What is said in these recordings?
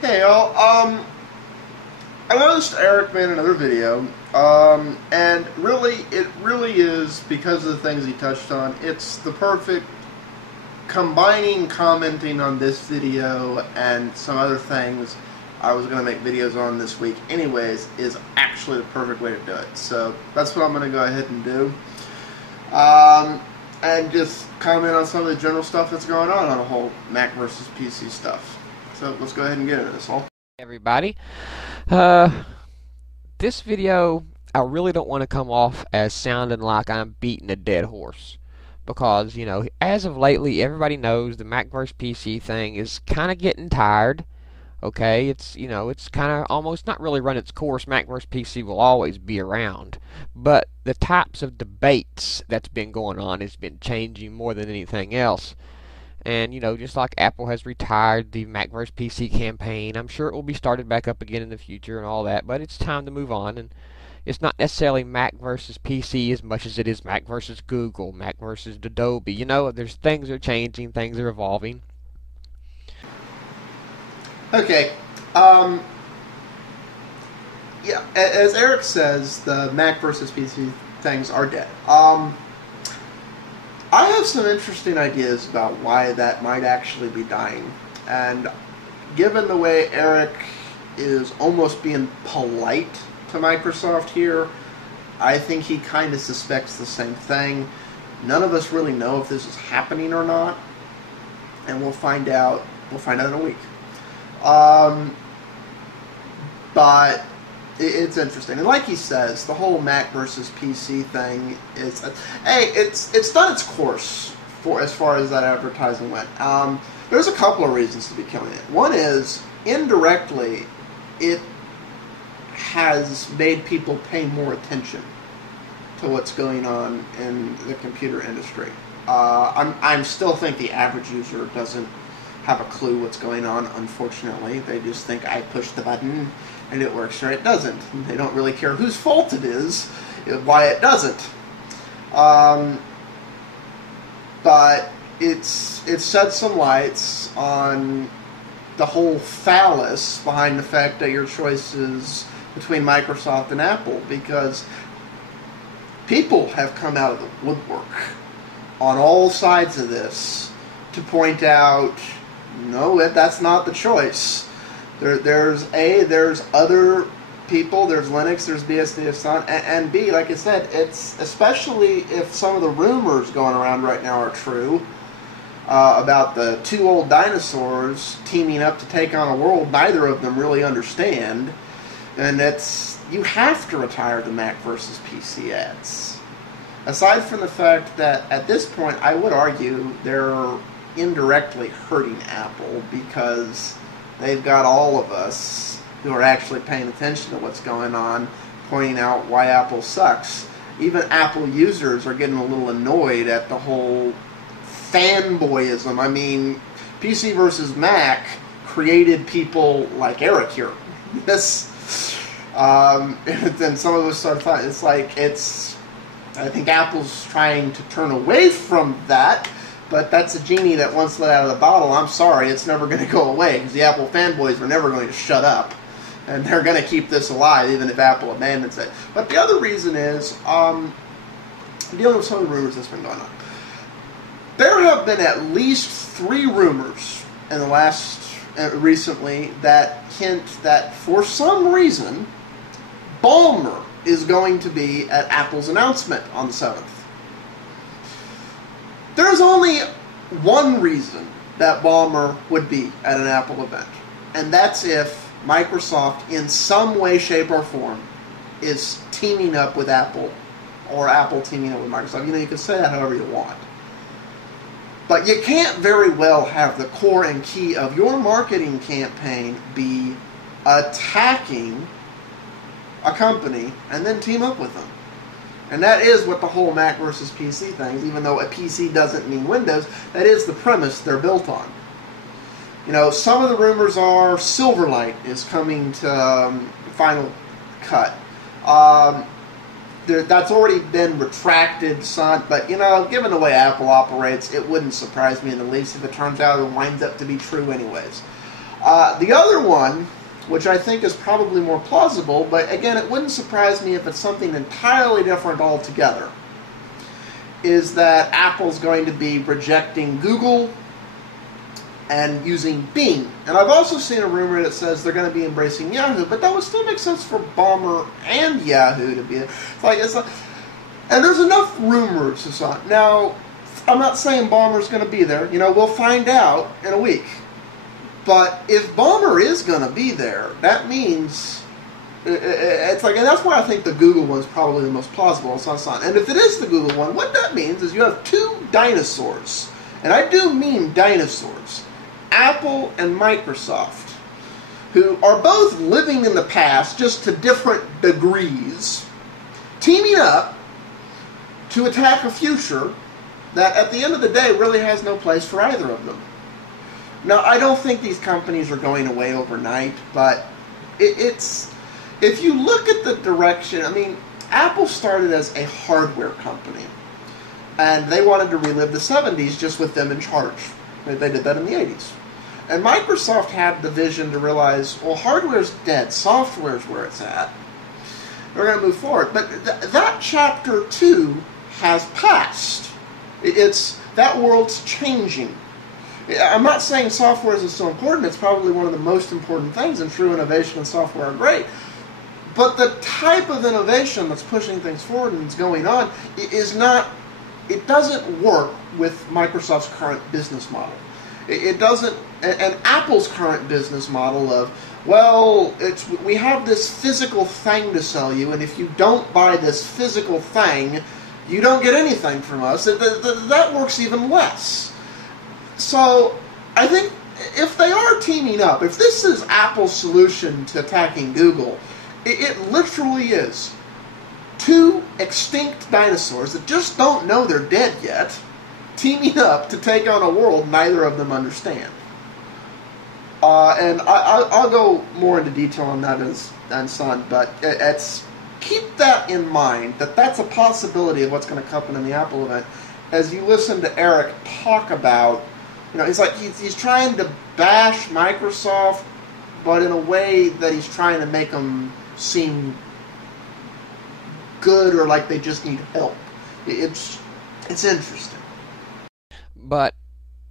Hey y'all, I noticed Eric made another video, and it really is because of the things he touched on. It's the perfect combining commenting on this video and some other things I was going to make videos on this week anyways, is actually the perfect way to do it. So that's what I'm going to go ahead and do. And just comment on some of the general stuff that's going on the whole Mac versus PC stuff. So let's go ahead and get into this all. Everybody, this video, I really don't want to come off as sounding like I'm beating a dead horse, because as of lately everybody knows the Mac vs PC thing is kind of getting tired. Okay, it's kind of almost not really run its course. Mac vs PC will always be around, but the types of debates that's been going on has been changing more than anything else. And, just like Apple has retired the Mac vs. PC campaign, I'm sure it will be started back up again in the future and all that, but it's time to move on. And it's not necessarily Mac versus PC as much as it is Mac versus Google, Mac versus Adobe. There's things are changing, things are evolving. Okay, yeah, as Eric says, the Mac versus PC things are dead. I have some interesting ideas about why that might actually be dying. And given the way Eric is almost being polite to Microsoft here, I think he kind of suspects the same thing. None of us really know if this is happening or not, and we'll find out in a week. But it's interesting, and like he says, the whole Mac versus PC thing is, it's done its course for as far as that advertising went. There's a couple of reasons to be killing it. One is, indirectly, it has made people pay more attention to what's going on in the computer industry. I'm still think the average user doesn't have a clue what's going on, unfortunately. They just think I push the button and it works, or it doesn't. They don't really care whose fault it is, why it doesn't. But it's shed some lights on the whole phallus behind the fact that your choice is between Microsoft and Apple, because people have come out of the woodwork on all sides of this to point out, no, that's not the choice. There's other people, there's Linux, there's BSD, Sun, and B, like I said, it's especially if some of the rumors going around right now are true about the two old dinosaurs teaming up to take on a world neither of them really understand, and you have to retire the Mac versus PC ads. Aside from the fact that at this point I would argue they're indirectly hurting Apple, because they've got all of us who are actually paying attention to what's going on pointing out why Apple sucks. Even Apple users are getting a little annoyed at the whole fanboyism. I mean, PC versus Mac created people like Eric here. Then some of us start thought I think Apple's trying to turn away from that. But that's a genie that once let out of the bottle. I'm sorry, it's never going to go away, because the Apple fanboys are never going to shut up. And they're going to keep this alive, even if Apple abandons it. But the other reason is, dealing with some of the rumors that's been going on. There have been at least 3 rumors in the recently that hint that, for some reason, Ballmer is going to be at Apple's announcement on the 7th. There's only one reason that Ballmer would be at an Apple event, and that's if Microsoft, in some way, shape, or form, is teaming up with Apple, or Apple teaming up with Microsoft. You can say that however you want. But you can't very well have the core and key of your marketing campaign be attacking a company and then team up with them. And that is what the whole Mac versus PC thing is. Even though a PC doesn't mean Windows, that is the premise they're built on. Some of the rumors are Silverlight is coming to Final Cut. That's already been retracted, but given the way Apple operates, it wouldn't surprise me in the least if it turns out it winds up to be true anyways. The other one, which I think is probably more plausible, but again, it wouldn't surprise me if it's something entirely different altogether, is that Apple's going to be rejecting Google and using Bing. And I've also seen a rumor that says they're going to be embracing Yahoo, but that would still make sense for Ballmer and Yahoo to be and there's enough rumors. Now, I'm not saying Ballmer's going to be there. We'll find out in a week. But if Ballmer is going to be there, that means and that's why I think the Google one is probably the most plausible. And if it is the Google one, what that means is you have two dinosaurs, and I do mean dinosaurs, Apple and Microsoft, who are both living in the past, just to different degrees, teaming up to attack a future that, at the end of the day, really has no place for either of them. Now, I don't think these companies are going away overnight, but it's... If you look at the direction, Apple started as a hardware company, and they wanted to relive the 70s just with them in charge. They did that in the 80s. And Microsoft had the vision to realize, well, hardware's dead, software's where it's at. We're going to move forward. But that chapter 2 has passed. That world's changing. I'm not saying software isn't so important. It's probably one of the most important things, and true innovation and software are great. But the type of innovation that's pushing things forward and is going on is not, it doesn't work with Microsoft's current business model. It doesn't, and Apple's current business model of, well, we have this physical thing to sell you, and if you don't buy this physical thing, you don't get anything from us. That works even less. So I think if they are teaming up, if this is Apple's solution to attacking Google, it literally is two extinct dinosaurs that just don't know they're dead yet, teaming up to take on a world neither of them understand. And I'll go more into detail on that as son, but keep that in mind, that's a possibility of what's going to happen in the Apple event. As you listen to Eric talk about, he's trying to bash Microsoft, but in a way that he's trying to make them seem good or like they just need help. It's interesting. But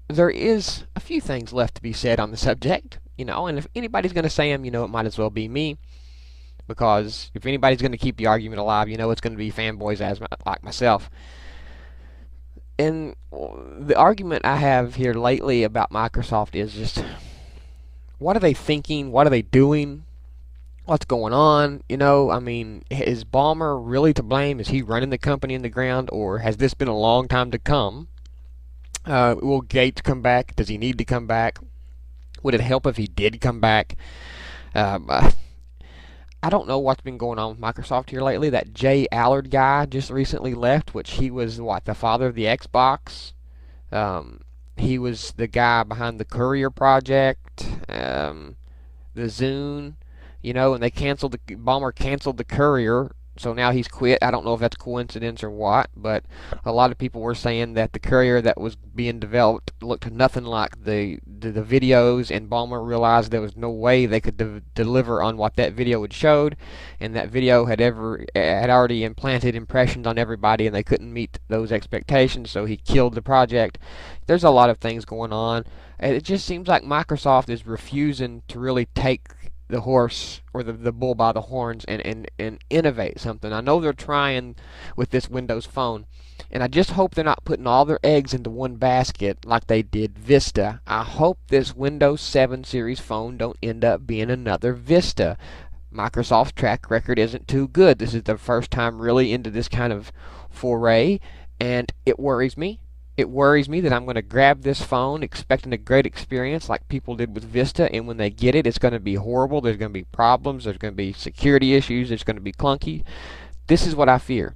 there is a few things left to be said on the subject, and if anybody's going to say them, it might as well be me, because if anybody's going to keep the argument alive, it's going to be fanboys like myself. And the argument I have here lately about Microsoft is just, what are they thinking? What are they doing? What's going on? Is Ballmer really to blame? Is he running the company in the ground, or has this been a long time to come? Will Gates come back? Does he need to come back? Would it help if he did come back? I don't know what's been going on with Microsoft here lately. That Jay Allard guy just recently left, which he was, the father of the Xbox. He was the guy behind the Courier project, the Zune, and Ballmer canceled the Courier, so now he's quit. I don't know if that's coincidence or what, but a lot of people were saying that the Courier that was being developed looked nothing like the videos, and Ballmer realized there was no way they could deliver on what that video had showed, and that video had already implanted impressions on everybody, and they couldn't meet those expectations, so he killed the project. There's a lot of things going on, and it just seems like Microsoft is refusing to really take the horse or the bull by the horns and innovate something. I know they're trying with this Windows Phone, and I just hope they're not putting all their eggs into one basket like they did Vista. I hope this Windows 7 series phone don't end up being another Vista. Microsoft's track record isn't too good. This is the first time really into this kind of foray, and it worries me. It worries me that I'm going to grab this phone expecting a great experience like people did with Vista, and when they get it, it's going to be horrible. There's going to be problems. There's going to be security issues. It's going to be clunky. This is what I fear.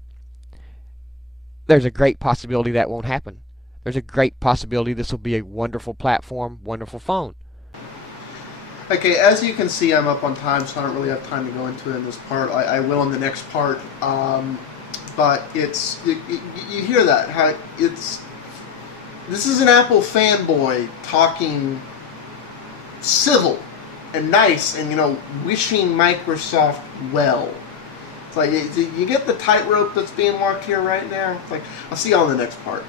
There's a great possibility that won't happen. There's a great possibility this will be a wonderful platform, wonderful phone. Okay, as you can see, I'm up on time, so I don't really have time to go into it in this part. I will in the next part. But it's you hear that, how it's... This is an Apple fanboy talking civil and nice and, wishing Microsoft well. It's like, you get the tightrope that's being walked here right now? It's like, I'll see you on the next part.